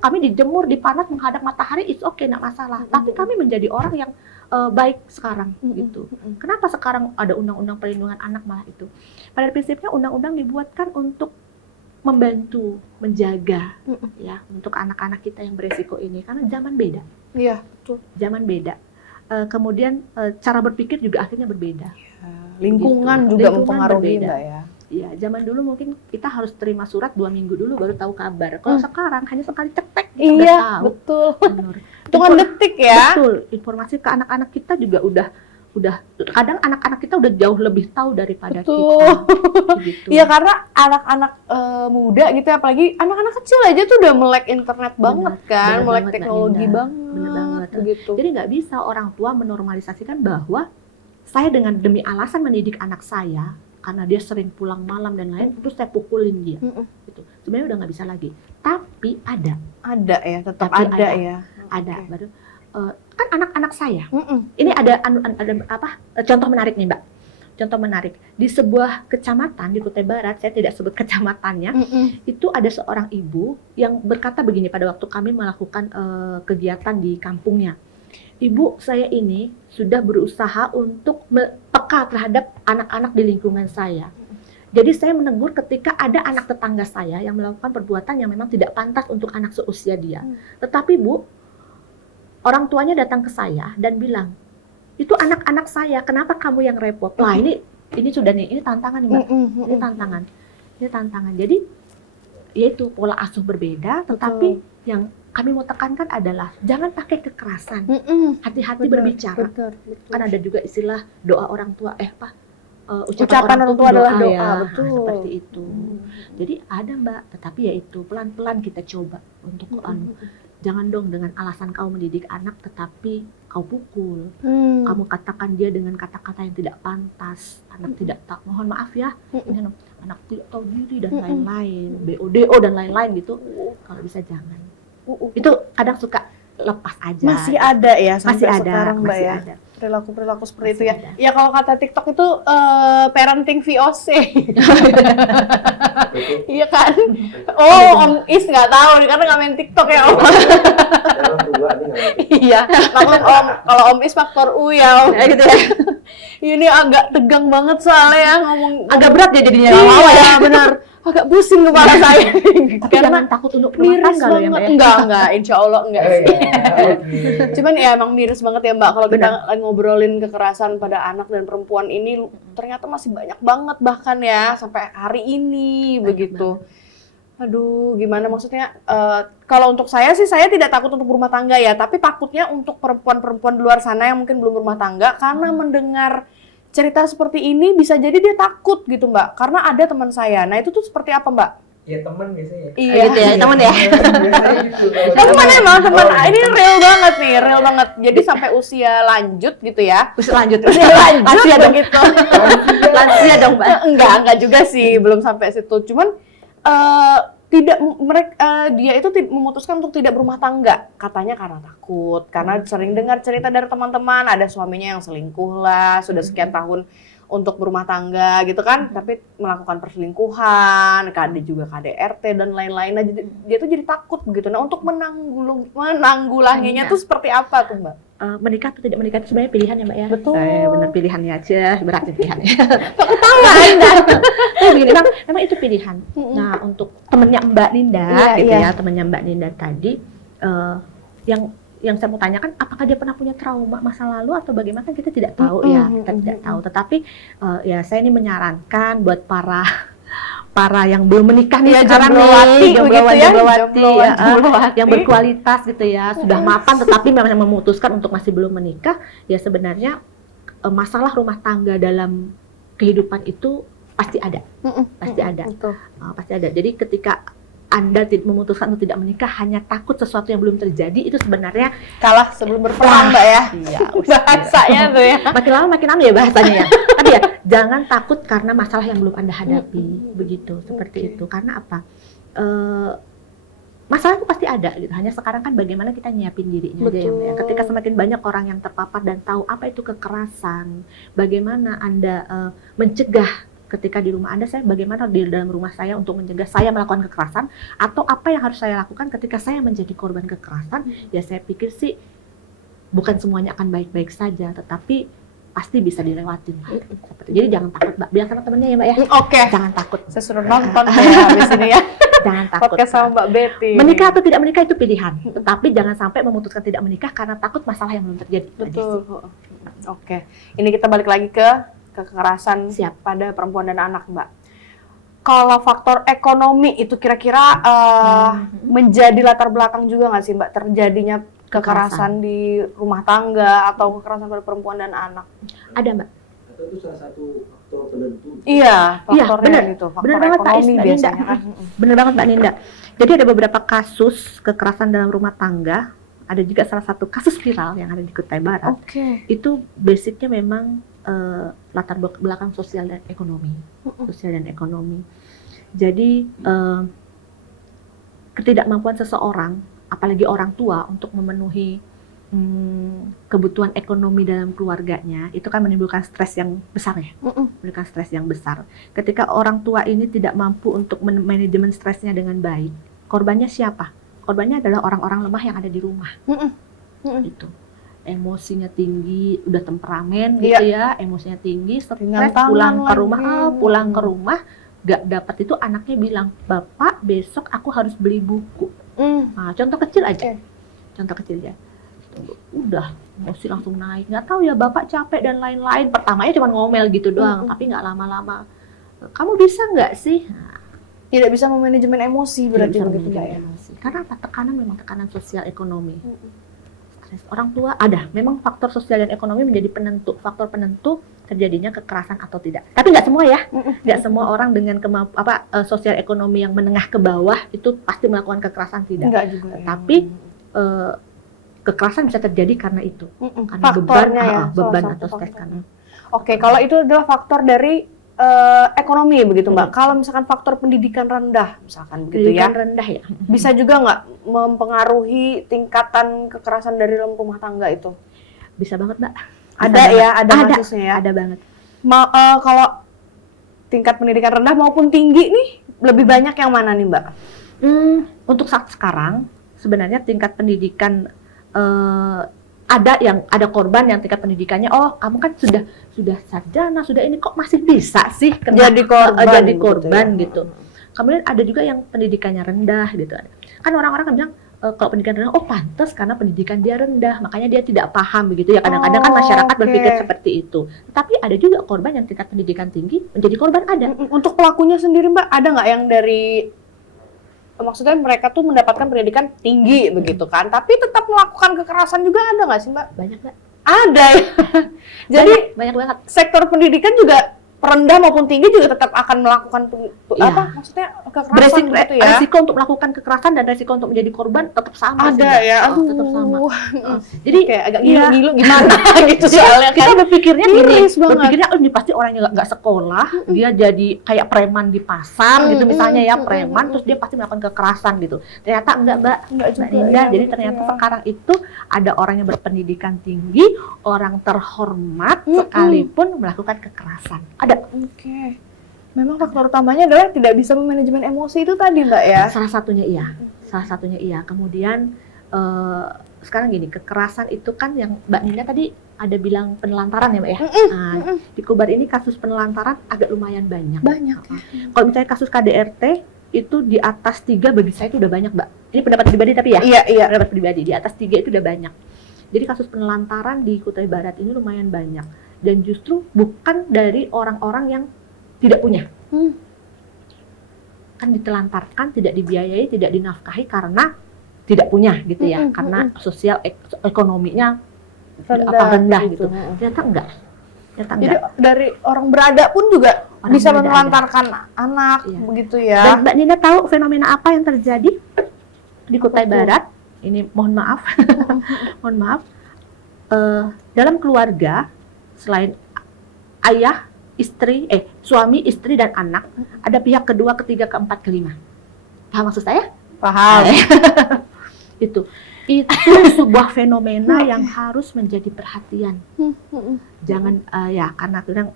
kami dijemur di panas menghadap matahari, it's okay, nggak masalah. Tapi kami menjadi orang yang baik sekarang gitu. Kenapa sekarang ada undang-undang perlindungan anak malah itu? Pada prinsipnya undang-undang dibuatkan untuk membantu, menjaga ya untuk anak-anak kita yang beresiko ini, karena zaman beda. Iya, betul. Zaman beda. Kemudian cara berpikir juga akhirnya berbeda. Lingkungan Begitu. juga Lingkungan mempengaruhi berbeda. Mbak ya. Iya, zaman dulu mungkin kita harus terima surat 2 minggu dulu baru tahu kabar. Kalau sekarang hanya sekali cetek kita udah Iya, tahu. betul. Benar. Hitungan detik ya. Betul. Informasi ke anak-anak kita juga udah kadang anak-anak kita udah jauh lebih tahu daripada Betul. kita. Gitu. Iya, karena anak-anak muda gitu ya, apalagi anak-anak kecil aja tuh udah melek internet banget kan, bener melek banget, Mbak teknologi Linda. banget. Bener banget. Begitu. Jadi nggak bisa orang tua menormalisasikan bahwa saya dengan demi alasan mendidik anak saya karena dia sering pulang malam dan lain, terus saya pukulin dia. Gitu. Sebenarnya udah nggak bisa lagi. Tapi ada ya, tetap Tapi ada ada. ya. Ada Oke. baru kan anak-anak saya. Ini ada contoh menarik nih Mbak. Contoh menarik di sebuah kecamatan di Kutai Barat, saya tidak sebut kecamatannya, itu ada seorang ibu yang berkata begini pada waktu kami melakukan kegiatan di kampungnya. Ibu saya ini sudah berusaha untuk peka terhadap anak-anak di lingkungan saya. Jadi saya menegur ketika ada anak tetangga saya yang melakukan perbuatan yang memang tidak pantas untuk anak seusia dia. Tetapi Bu, orang tuanya datang ke saya dan bilang, itu anak-anak saya, kenapa kamu yang repot? Lah ini sudah nih, ini tantangan nih Mbak. Ini tantangan. Jadi yaitu pola asuh berbeda, tetapi yang kami mau tekankan adalah jangan pakai kekerasan. Hati-hati berbicara. Betul. Kan ada juga istilah doa orang tua, Ucapan orang tua adalah doa, ya. betul. Nah, seperti itu. Jadi ada Mbak, tetapi yaitu pelan-pelan kita coba untuk jangan dong dengan alasan kau mendidik anak tetapi kau pukul. Kamu katakan dia dengan kata-kata yang tidak pantas. Anak tidak tahu, mohon maaf ya, anak tidak tahu diri dan lain-lain, BODO dan lain-lain gitu. Kalau bisa jangan. Itu kadang suka lepas aja. Masih ada ya sampai Masih ada, sekarang Mbak masih ya. ada. Perilaku seperti Masih itu ya. ada. Ya kalau kata TikTok itu parenting VOC. Iya kan? Oh, Om Is nggak tahu nih karena nggak main TikTok ya Om. Iya, maklum Om. Kalau Om Is faktor U ya Om. Gitu ya. Ini agak tegang banget soalnya ya ngomong. Agak berat ya jadinya Iya, lama-lama ya. benar. Agak pusing kepala saya. Tapi Karena jangan takut untuk rumah miris tangga loh ya banget. Mbak ya. Enggak, insya Allah enggak sih. Cuman ya emang miris banget ya Mbak kalau kita ngobrolin kekerasan pada anak dan perempuan ini ternyata masih banyak banget bahkan ya sampai hari ini Banyak begitu. Aduh, gimana maksudnya? Kalau untuk saya sih saya tidak takut untuk berumah tangga ya, tapi takutnya untuk perempuan-perempuan di luar sana yang mungkin belum berumah tangga karena mendengar cerita seperti ini bisa jadi dia takut gitu Mbak. Karena ada teman saya. Nah, itu tuh seperti apa Mbak? Ya teman biasanya. Iya. Gitu ya, teman ya. Biasanya gitu. Teman emang teman. Oh, Ini real banget nih, real banget. Jadi sampai usia lanjut gitu ya. Terus lanjut. Usia lanjut Lansia dong. begitu. Lansia dong Mbak. Enggak juga sih, belum sampai situ. Cuman dia itu memutuskan untuk tidak berumah tangga, katanya karena takut, karena sering dengar cerita dari teman-teman ada suaminya yang selingkuh lah, sudah sekian tahun untuk berumah tangga gitu kan, tapi melakukan perselingkuhan, juga KDRT dan lain-lain. Nah, dia tuh jadi takut begitu. Nah, untuk menanggulanginya tuh seperti apa tuh Mbak? Menikah atau tidak menikah itu sebenarnya pilihan ya Mbak ya. Betul. Benar pilihannya aja, berat ya pilihannya. Ketawa Anda. Tapi begini, memang itu pilihan. Nah, untuk temennya Mbak Ninda, ya, temennya Mbak Ninda tadi, yang saya mau tanyakan, apakah dia pernah punya trauma masa lalu atau bagaimana, kan kita tidak tahu ya, kita tidak tahu. Tetapi ya saya ini menyarankan buat para yang belum menikah nih sekarang nih, yang berkualitas gitu ya, sudah mapan tetapi memang memutuskan untuk masih belum menikah, ya sebenarnya masalah rumah tangga dalam kehidupan itu pasti ada, pasti ada. Pasti ada. Jadi ketika Anda memutuskan untuk tidak menikah hanya takut sesuatu yang belum terjadi, itu sebenarnya Kalah sebelum berperang Mbak ya. Iya, bahasanya tuh ya. makin lama makin aneh ya bahasanya ya. Tapi ya jangan takut karena masalah yang belum Anda hadapi, begitu, seperti itu. Karena apa? masalah itu pasti ada gitu. Hanya sekarang kan bagaimana kita nyiapin dirinya aja ya, Mbak, ya. Betul. Ketika semakin banyak orang yang terpapar dan tahu apa itu kekerasan, bagaimana Anda mencegah ketika di rumah Anda, saya bagaimana di dalam rumah saya untuk mencegah saya melakukan kekerasan, atau apa yang harus saya lakukan ketika saya menjadi korban kekerasan, ya saya pikir sih bukan semuanya akan baik-baik saja, tetapi pasti bisa dilewatin. Jadi jangan takut, Mbak. Bilang sama temennya ya, Mbak ya. Oke. Jangan takut. Saya suruh nonton ya habis ini ya. Jangan takut. Podcast sama Mbak Betty. Menikah atau tidak menikah itu pilihan, tetapi jangan sampai memutuskan tidak menikah karena takut masalah yang belum terjadi. Betul. Oke. Ini kita balik lagi ke kekerasan Siap. pada perempuan dan anak, Mbak. Kalau faktor ekonomi itu kira-kira menjadi latar belakang juga nggak sih, Mbak, terjadinya kekerasan di rumah tangga atau kekerasan pada perempuan dan anak? Ada, Mbak. Atau itu salah satu faktor penentu. Iya, faktornya benar. gitu. Faktor Benar banget, Pak ekonomi Mbak Ninda. biasanya kan. Bener banget, Mbak Ninda. Jadi ada beberapa kasus kekerasan dalam rumah tangga. Ada juga salah satu kasus viral yang ada di Kutai Barat. Oke. Itu basicnya memang latar belakang sosial dan ekonomi. Sosial dan ekonomi. Jadi ketidakmampuan seseorang, apalagi orang tua, untuk memenuhi kebutuhan ekonomi dalam keluarganya, itu kan menimbulkan stres yang besar ya. Menimbulkan stres yang besar. Ketika orang tua ini tidak mampu untuk manajemen stresnya dengan baik, korbannya siapa? Korbannya adalah orang-orang lemah yang ada di rumah. Gitu. Emosinya tinggi, udah temperamen gitu ya, emosinya tinggi, stres, pulang ke rumah, pulang ke rumah, gak dapat itu, anaknya bilang, "Bapak, besok aku harus beli buku." Nah, contoh kecil aja. Contoh kecil aja. Udah, emosi langsung naik. Nggak tahu ya, Bapak capek dan lain-lain. Pertamanya cuma ngomel gitu doang, tapi nggak lama-lama. "Kamu bisa nggak sih?" Nah, Tidak bisa memanajemen emosi berarti tidak bisa begitu, Mbak, manajemen ya? emosi. Karena apa? Tekanan, memang tekanan sosial ekonomi. Stres orang tua ada. Memang faktor sosial dan ekonomi menjadi penentu, faktor penentu terjadinya kekerasan atau tidak. Tapi nggak semua ya. Nggak semua orang dengan sosial ekonomi yang menengah ke bawah itu pasti melakukan kekerasan, tidak. Enggak juga. Ya. Tapi kekerasan bisa terjadi karena itu. Karena Faktornya ya, beban salah atau satu stres faktornya. kan. Oke, kalau itu adalah faktor dari ekonomi begitu, Mbak. Kalau misalkan faktor pendidikan rendah, misalkan begitu Pendidikan ya, rendah ya. bisa juga nggak mempengaruhi tingkatan kekerasan dari dalam rumah tangga itu? Bisa banget, Mbak. Ada ya, ada kasusnya ya. Ada banget. Kalau tingkat pendidikan rendah maupun tinggi nih, lebih banyak yang mana nih, Mbak? Untuk saat sekarang sebenarnya tingkat pendidikan ada korban yang tingkat pendidikannya, oh kamu kan sudah sarjana, sudah ini kok masih bisa sih kena jadi korban gitu. Kemudian ada juga yang pendidikannya rendah gitu. Kan orang-orang kan bilang kalau pendidikan rendah, oh pantas karena pendidikan dia rendah, makanya dia tidak paham begitu ya. Kadang-kadang kan masyarakat berpikir seperti itu. Tapi ada juga korban yang tingkat pendidikan tinggi menjadi korban, ada. Untuk pelakunya sendiri, Mbak, ada nggak yang dari, maksudnya mereka tuh mendapatkan pendidikan tinggi begitu kan, tapi tetap melakukan kekerasan juga, ada nggak sih, Mbak? Banyak, Mbak. Ada ya. Jadi banyak banget. sektor pendidikan juga rendah maupun tinggi juga tetap akan melakukan maksudnya kekerasan gitu ya. Resiko untuk melakukan kekerasan dan resiko untuk menjadi korban tetap sama. Ada sih, ya. tetap sama. Jadi kayak agak ngilu-ngilu gimana gitu Jadi, soalnya kan. kita berpikirnya miris banget. berpikirnya ini pasti orangnya nggak sekolah, dia jadi kayak preman di pasar gitu misalnya ya, preman terus dia pasti melakukan kekerasan gitu. Ternyata enggak, Mbak. Enggak juga. Mbak Ninda, jadi ternyata sekarang itu ada orang yang berpendidikan tinggi, orang terhormat sekalipun melakukan kekerasan. Ada. Oke. Memang faktor utamanya adalah tidak bisa memanajemen emosi itu tadi, Mbak ya. Salah satunya iya. Kemudian sekarang gini, kekerasan itu kan yang Mbak Ninda tadi ada bilang penelantaran ya, Mbak ya. Nah, di Kobar ini kasus penelantaran agak lumayan banyak. Kalau misalnya kasus KDRT itu di atas 3 bagi saya itu udah banyak, Mbak. Ini pendapat pribadi tapi ya. Iya. Pendapat pribadi, di atas 3 itu udah banyak. Jadi kasus penelantaran di Kutai Barat ini lumayan banyak. Dan justru bukan dari orang-orang yang tidak punya. Kan ditelantarkan, tidak dibiayai, tidak dinafkahi karena tidak punya gitu ya. Karena sosial ekonominya rendah gitu. Ternyata enggak. Jadi dari orang berada pun juga Orang bisa berada menelantarkan anak begitu ya. Dan Mbak Nina tahu fenomena apa yang terjadi di Kutai Barat? Ini mohon maaf. Mohon maaf. Dalam keluarga, selain ayah, suami, istri, dan anak, ada pihak kedua, ketiga, keempat, kelima. Paham maksud saya? Paham. Itu sebuah fenomena yang harus menjadi perhatian. Jangan ya karena kadang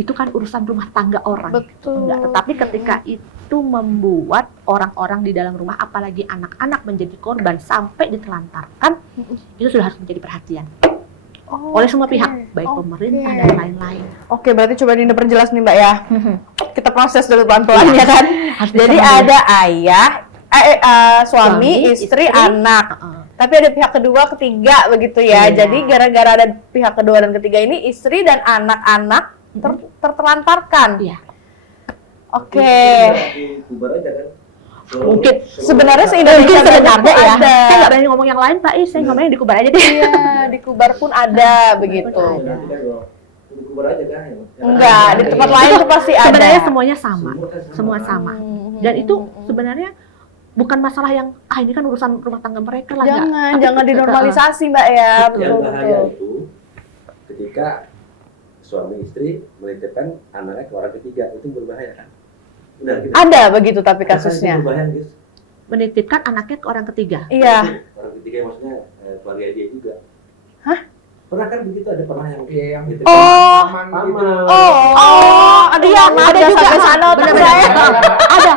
itu kan urusan rumah tangga orang. Betul. Enggak, tetapi ketika itu membuat orang-orang di dalam rumah, apalagi anak-anak menjadi korban sampai ditelantarkan, itu sudah harus menjadi perhatian oleh semua pihak, baik pemerintah dan lain-lain. Oke, berarti coba Dinda perjelas nih Mbak ya. Kita proses dulu pelan-pelan ya kan. Harus Jadi bisa ada ayah, suami, istri, anak. Tapi ada pihak kedua, ketiga begitu ya. Iya. Jadi gara-gara ada pihak kedua dan ketiga ini, istri dan anak-anak tertelantarkan. Iya. Oke. Bubar aja kan. Mungkin Sebenarnya mungkin se-Indonesia sebenarnya banyak ya. ada. Saya nggak berani ngomong yang lain, Pak. Saya ngomongnya di Kubar aja deh. Iya, di Kubar pun ada begitu. Ada. Nanti kan kalau bubar aja kan. Enggak, di tempat lain tuh pasti ada. Sebenarnya semuanya sama, semua kan sama. Dan itu sebenarnya bukan masalah yang ini kan urusan rumah tangga mereka lah. Jangan dinormalisasi Mbak ya. Yang Betul bahaya betul. itu ketika suami istri menitipkan anaknya ke orang ketiga, itu berbahaya kan? Benar gitu. Ada begitu tapi kasusnya. Itu berbahaya guys. Menitipkan anaknya ke orang ketiga. Iya. Orang ketiga maksudnya keluarga dia juga. Hah? Pernah kan begitu, ada pernah yang Yang gitu. Oh. aman gitu. Ada yang ada juga sampai sana otak benar-benar. saya.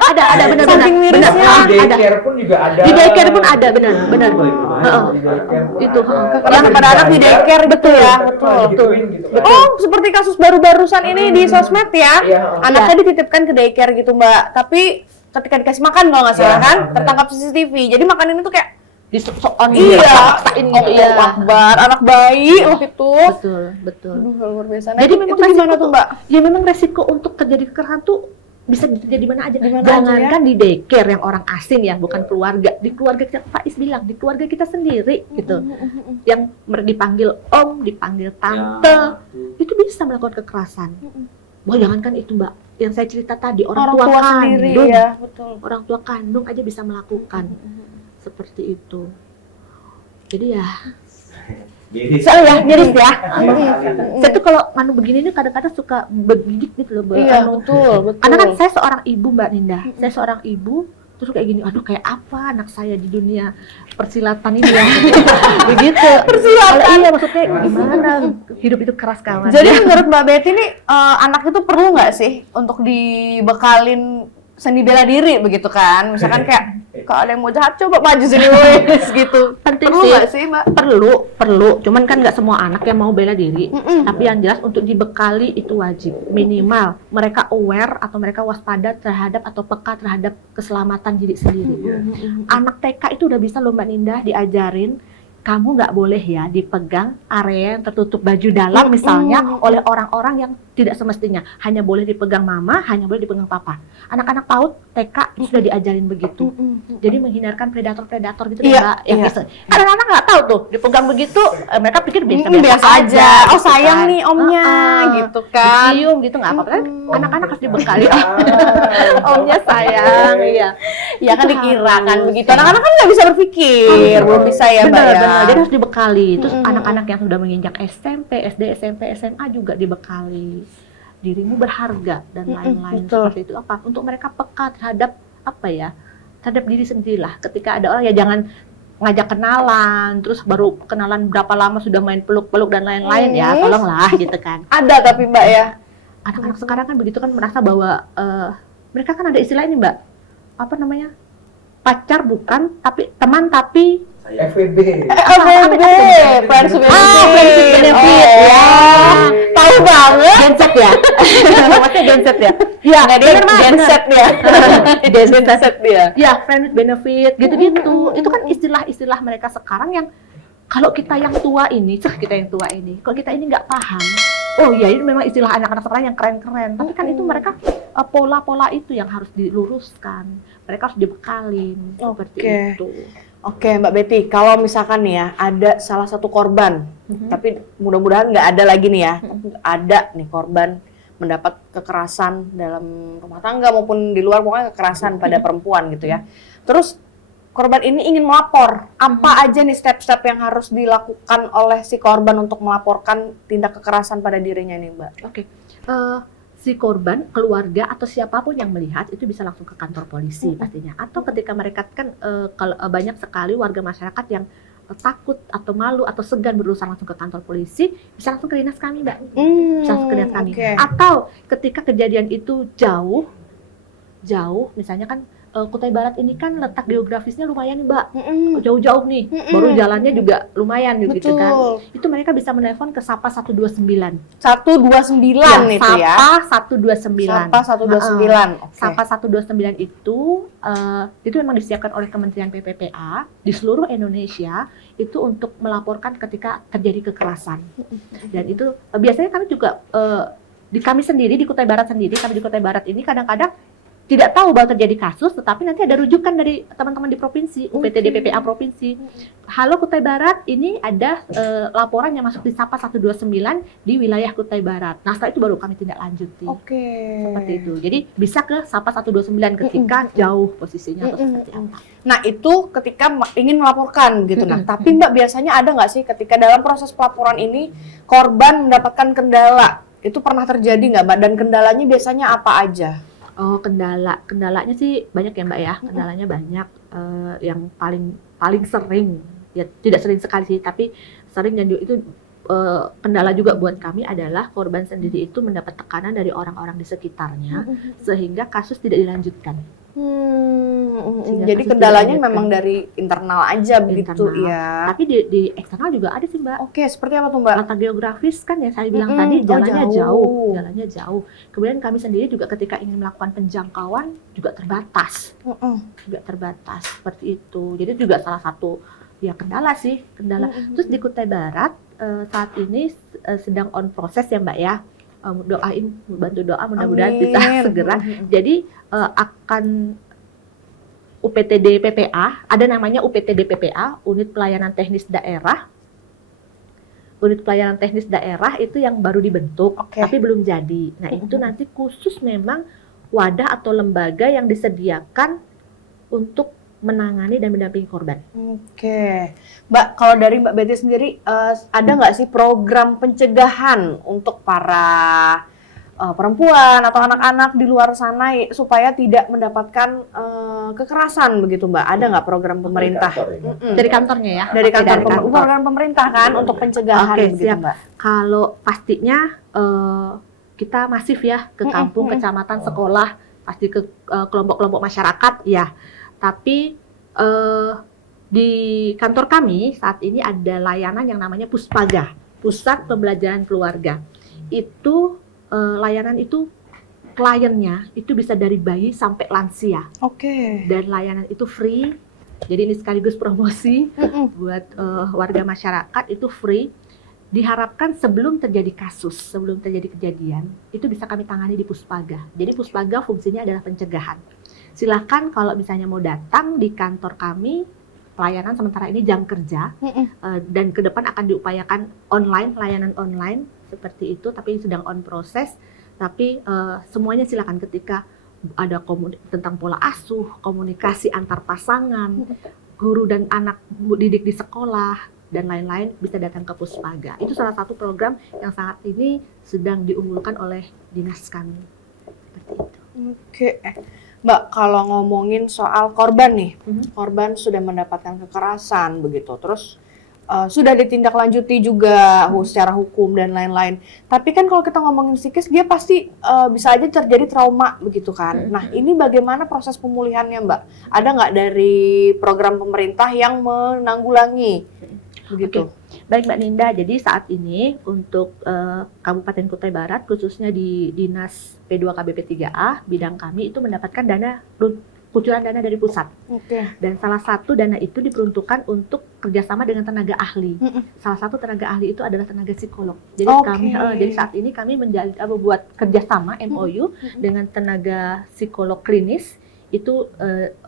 Ada benar-benar. Saking mirisnya. Benar, Di ada. daycare pun juga ada. Di daycare pun ada, benar. Itu boleh berbahaya. Heeh. Di daycare pun Itu, ada. Kekerasan pada anak di daycare gitu ya. Betul. Gituin gitu kan. Oh, seperti kasus baru-barusan ini di sosmed ya. Iya. Anaknya dititipkan ke daycare gitu Mbak. Tapi ketika dikasih makan kalau nggak salah Iya, kan, benar. tertangkap CCTV. Jadi makanan itu kayak Di on paksain gitu ya. Akbar, anak bayi loh itu. Betul. Aduh, luar biasa. Nah, Jadi itu memang gimana resiko tuh Mbak? Ya memang resiko untuk terjadi kekerasan tuh bisa terjadi di mana aja. Di mana Jangankan aja di daycare yang orang asing ya, bukan keluarga. Di keluarga kita, Pak Is bilang, di keluarga kita sendiri gitu. Yang dipanggil om, dipanggil tante, itu bisa melakukan kekerasan. Wah, jangankan itu Mbak, yang saya cerita tadi, orang tua sendiri kandung, ya, betul. orang tua kandung aja bisa melakukan seperti itu. Jadi ya, Miris. saya miris ya. Iya. Saya tuh kalau nganu begini nih kadang-kadang suka bergidik gitu loh. Iya, anu. betul. Karena kan saya seorang ibu Mbak Ninda, saya seorang ibu terus kayak gini, aduh kayak apa anak saya di dunia persilatan ini ya. Begitu. Persilatan. Iya, maksudnya gimana hidup itu keras kawan. Jadi menurut Mbak Betty nih anak itu perlu nggak sih untuk dibekalin seni bela diri begitu kan? Misalkan kayak kalau ada yang mau jahat coba maju sini wes gitu. Penting Perlu sih. nggak sih Mbak? Perlu. Cuman kan nggak semua anak yang mau bela diri. Tapi yang jelas untuk dibekali itu wajib. Minimal mereka aware atau mereka waspada terhadap atau peka terhadap keselamatan diri sendiri. Anak TK itu udah bisa loh Mbak Ninda diajarin. Kamu nggak boleh ya dipegang area yang tertutup baju dalam misalnya oleh orang-orang yang tidak semestinya. Hanya boleh dipegang mama, hanya boleh dipegang papa. Anak-anak PAUD TK itu sudah diajarin begitu. Jadi menghindarkan predator-predator gitu Iya, Mbak. Ya, iya. karena anak nggak tahu tuh dipegang begitu, mereka pikir Biasa aja. Oh gitu sayang kan. nih omnya gitu kan. Dicium gitu nggak apa-apa. Kan anak-anak harus dibekali. Omnya sayang, iya. Ya kan Itu dikira kan harus. begitu. Anak-anak kan nggak bisa berpikir, belum bisa ya Mbak ya. Benar. Jadi harus dibekali. Terus anak-anak yang sudah menginjak SMP, SD, SMP, SMA juga dibekali. Dirimu berharga dan lain-lain betul. seperti itu. Apa? Untuk mereka peka terhadap apa ya? Terhadap diri sendirilah. Ketika ada orang ya jangan ngajak kenalan, terus baru kenalan berapa lama sudah main peluk-peluk dan lain-lain ya. Tolonglah gitu kan. Ada tapi Mbak ya. Anak-anak sekarang kan begitu kan merasa bahwa mereka kan ada istilah ini Mbak. Apa namanya? Pacar bukan, tapi teman tapi FWB. FWB, friends with friendship benefit. ya. Tahu banget. genset ya. Maksudnya genset ya. Ya, nggak dia bener, Mas, genset dia. Genset dia. Ya, friend with benefit gitu-gitu. Itu kan istilah-istilah mereka sekarang yang kalau kita yang tua ini, kalau kita ini nggak paham, oh ya ini memang istilah anak-anak sekarang yang keren-keren. Tapi kan itu mereka pola-pola itu yang harus diluruskan. Mereka harus dibekalin seperti Oke. itu. Oke, Mbak Betty, kalau misalkan nih ya ada salah satu korban, tapi mudah-mudahan nggak ada lagi nih ya, ada nih korban mendapat kekerasan dalam rumah tangga maupun di luar, pokoknya kekerasan pada perempuan gitu ya. Terus korban ini ingin melapor, apa aja nih step-step yang harus dilakukan oleh si korban untuk melaporkan tindak kekerasan pada dirinya nih Mbak? Oke. si korban, keluarga atau siapapun yang melihat itu bisa langsung ke kantor polisi pastinya. Atau ketika mereka kan kalau banyak sekali warga masyarakat yang takut atau malu atau segan berurusan langsung ke kantor polisi, bisa langsung ke dinas kami, Mbak. Bisa langsung ke dinas kami. Oke. Atau ketika kejadian itu jauh, misalnya kan Kutai Barat ini kan letak geografisnya lumayan nih, Mbak. Jauh-jauh nih, baru jalannya juga lumayan gitu kan. Itu mereka bisa menelpon ke Sapa 129. 129 itu ya. Sapa 129. Sapa 129. Oke. Sapa 129 itu memang disiapkan oleh Kementerian PPPA di seluruh Indonesia itu untuk melaporkan ketika terjadi kekerasan. Dan itu biasanya kami juga kami sendiri di Kutai Barat sendiri, kami di Kutai Barat ini kadang-kadang tidak tahu bahwa terjadi kasus, tetapi nanti ada rujukan dari teman-teman di provinsi, UPTD PPA provinsi. Halo Kutai Barat, ini ada laporan yang masuk di Sapa 129 di wilayah Kutai Barat. Nah, setelah itu baru kami tindak lanjuti. Oke. Seperti itu. Jadi bisa ke Sapa 129 ketika jauh posisinya atau seperti apa. Nah, itu ketika ingin melaporkan gitu. Nah, tapi Mbak biasanya ada nggak sih ketika dalam proses pelaporan ini korban mendapatkan kendala? Itu pernah terjadi nggak, Mbak? Dan kendalanya biasanya apa aja? Oh, kendalanya sih banyak ya, Mbak ya. Kendalanya banyak. Yang paling sering, ya tidak sering sekali sih, tapi sering dan itu kendala juga buat kami adalah korban sendiri itu mendapat tekanan dari orang-orang di sekitarnya sehingga kasus tidak dilanjutkan. Jadi kendalanya memang dari internal aja begitu ya. Tapi di eksternal juga ada sih, Mbak. Oke, seperti apa tuh, Mbak? Letak geografis kan ya saya bilang tadi jalannya jauh. Kemudian kami sendiri juga ketika ingin melakukan penjangkauan juga terbatas. Seperti itu. Jadi juga salah satu ya kendala. Terus di Kutai Barat saat ini sedang on proses ya, Mbak ya. Bantu doa mudah-mudahan bisa segera. Jadi akan UPTD PPA, ada namanya UPTD PPA, Unit Pelayanan Teknis Daerah. Unit Pelayanan Teknis Daerah itu yang baru dibentuk, tapi belum jadi. Nah, itu nanti khusus memang wadah atau lembaga yang disediakan untuk menangani dan mendampingi korban. Oke, Mbak, kalau dari Mbak Betty sendiri, ada nggak sih program pencegahan untuk para perempuan atau anak-anak di luar sana supaya tidak mendapatkan kekerasan begitu, Mbak? Ada nggak program pemerintah? Dari kantornya ya? Dari kantor. Program pemerintah kan untuk pencegahan begitu, siap. Mbak? Kalau pastinya kita masif ya ke kampung, kecamatan, sekolah, pasti ke kelompok-kelompok masyarakat ya. Tapi di kantor kami saat ini ada layanan yang namanya Puspaga, Pusat Pembelajaran Keluarga. Itu layanan itu kliennya itu bisa dari bayi sampai lansia. Dan layanan itu free. Jadi ini sekaligus promosi buat warga masyarakat, itu free. Diharapkan sebelum terjadi kasus, sebelum terjadi kejadian, itu bisa kami tangani di Puspaga. Jadi Puspaga fungsinya adalah pencegahan. Silakan kalau misalnya mau datang di kantor kami, pelayanan sementara ini jam kerja, dan ke depan akan diupayakan online, layanan online seperti itu, tapi sedang on proses. Tapi semuanya silakan ketika ada tentang pola asuh, komunikasi antar pasangan, guru dan anak didik di sekolah, dan lain-lain bisa datang ke Puspaga. Itu salah satu program yang saat ini sedang diunggulkan oleh dinas kami. Seperti itu. Oke. Mbak, kalau ngomongin soal korban nih, korban sudah mendapatkan kekerasan begitu, terus sudah ditindaklanjuti juga secara hukum dan lain-lain. Tapi kan kalau kita ngomongin psikis, dia pasti bisa aja terjadi trauma begitu kan. Nah, ini bagaimana proses pemulihannya, Mbak? Ada nggak dari program pemerintah yang menanggulangi begitu? Baik Mbak Ninda, jadi saat ini untuk Kabupaten Kutai Barat, khususnya di Dinas P2KBP 3A, bidang kami itu mendapatkan kucuran dana dari pusat. Dan salah satu dana itu diperuntukkan untuk kerjasama dengan tenaga ahli. Salah satu tenaga ahli itu adalah tenaga psikolog. Jadi jadi saat ini kami buat kerjasama MOU dengan tenaga psikolog klinis itu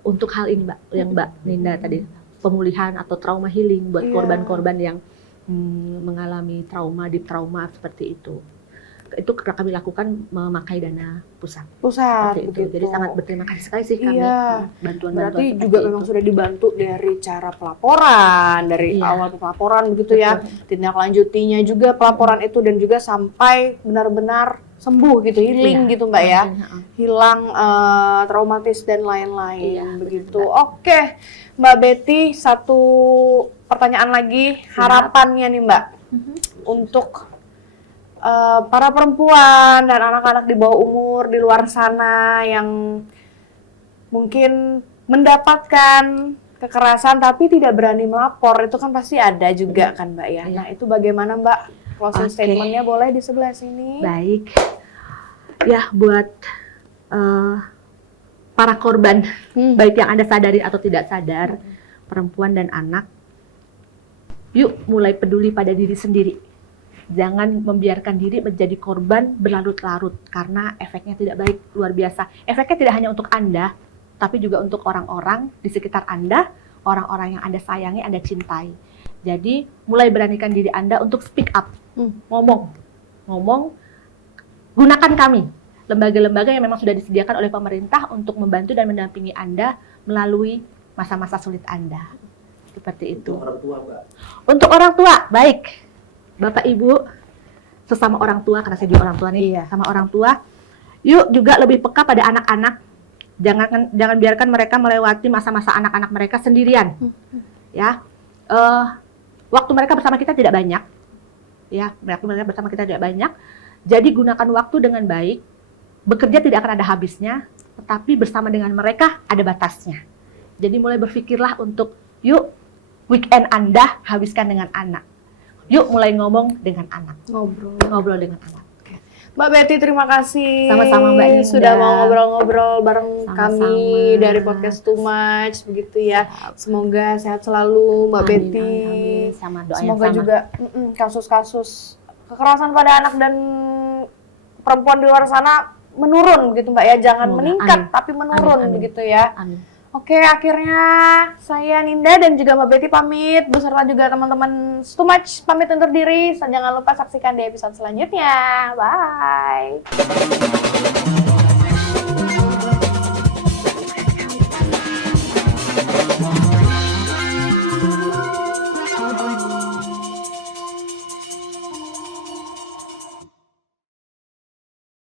untuk hal ini, Mbak, yang Mbak Ninda tadi, pemulihan atau trauma healing buat korban-korban yang mengalami deep trauma seperti itu. Itu kami lakukan memakai dana pusat. Begitu. Jadi sangat berterima kasih sekali sih kami bantuan-bantuan. Berarti juga memang sudah dibantu dari cara pelaporan, dari awal pelaporan begitu ya. Tindak lanjutinya juga pelaporan itu dan juga sampai benar-benar sembuh gitu, healing Iya. gitu Mbak ya. Heeh. Hilang traumatis dan lain-lain Iya, begitu. benar, Oke, Mbak Betty, satu pertanyaan lagi, harapannya nih Mbak untuk para perempuan dan anak-anak di bawah umur di luar sana yang mungkin mendapatkan kekerasan tapi tidak berani melapor, itu kan pasti ada juga kan Mbak ya. Iya. Nah itu bagaimana Mbak? Closing Oke. statement-nya boleh di sebelah sini. Baik. Ya, buat para korban, baik yang Anda sadari atau tidak sadar, perempuan dan anak, yuk mulai peduli pada diri sendiri. Jangan membiarkan diri menjadi korban berlarut-larut, karena efeknya tidak baik, luar biasa. Efeknya tidak hanya untuk Anda, tapi juga untuk orang-orang di sekitar Anda, orang-orang yang Anda sayangi, Anda cintai. Jadi, mulai beranikan diri Anda untuk speak up, ngomong, gunakan kami, lembaga-lembaga yang memang sudah disediakan oleh pemerintah untuk membantu dan mendampingi Anda melalui masa-masa sulit Anda. Seperti itu. Untuk orang tua, Mbak. Untuk orang tua, baik. Bapak Ibu, sesama orang tua, karena saya juga orang tua nih, Iya. sama orang tua, yuk juga lebih peka pada anak-anak. Jangan biarkan mereka melewati masa-masa anak-anak mereka sendirian. Ya, waktu mereka bersama kita tidak banyak. Ya, waktu mereka bersama kita tidak banyak. Jadi gunakan waktu dengan baik. Bekerja tidak akan ada habisnya, tetapi bersama dengan mereka ada batasnya. Jadi mulai berpikirlah untuk, yuk weekend Anda habiskan dengan anak. Yuk mulai ngomong dengan anak, ngobrol dengan anak. Mbak Betty, terima kasih. Sama-sama, Mbak Ninda. Sudah mau ngobrol-ngobrol bareng Sama-sama. kami dari podcast Too Much begitu ya. Semoga sehat selalu Mbak Amin, Betty. amin, amin. Sama doa yang Semoga sama. juga kasus-kasus kekerasan pada anak dan perempuan di luar sana menurun begitu Mbak ya. Jangan Semoga. meningkat Amin. tapi menurun Amin, amin. begitu ya. Amin. Oke, akhirnya saya Ninda dan juga Mbak Betty pamit, beserta juga teman-teman Too Much pamit undur diri. Jangan lupa saksikan di episode selanjutnya. Bye!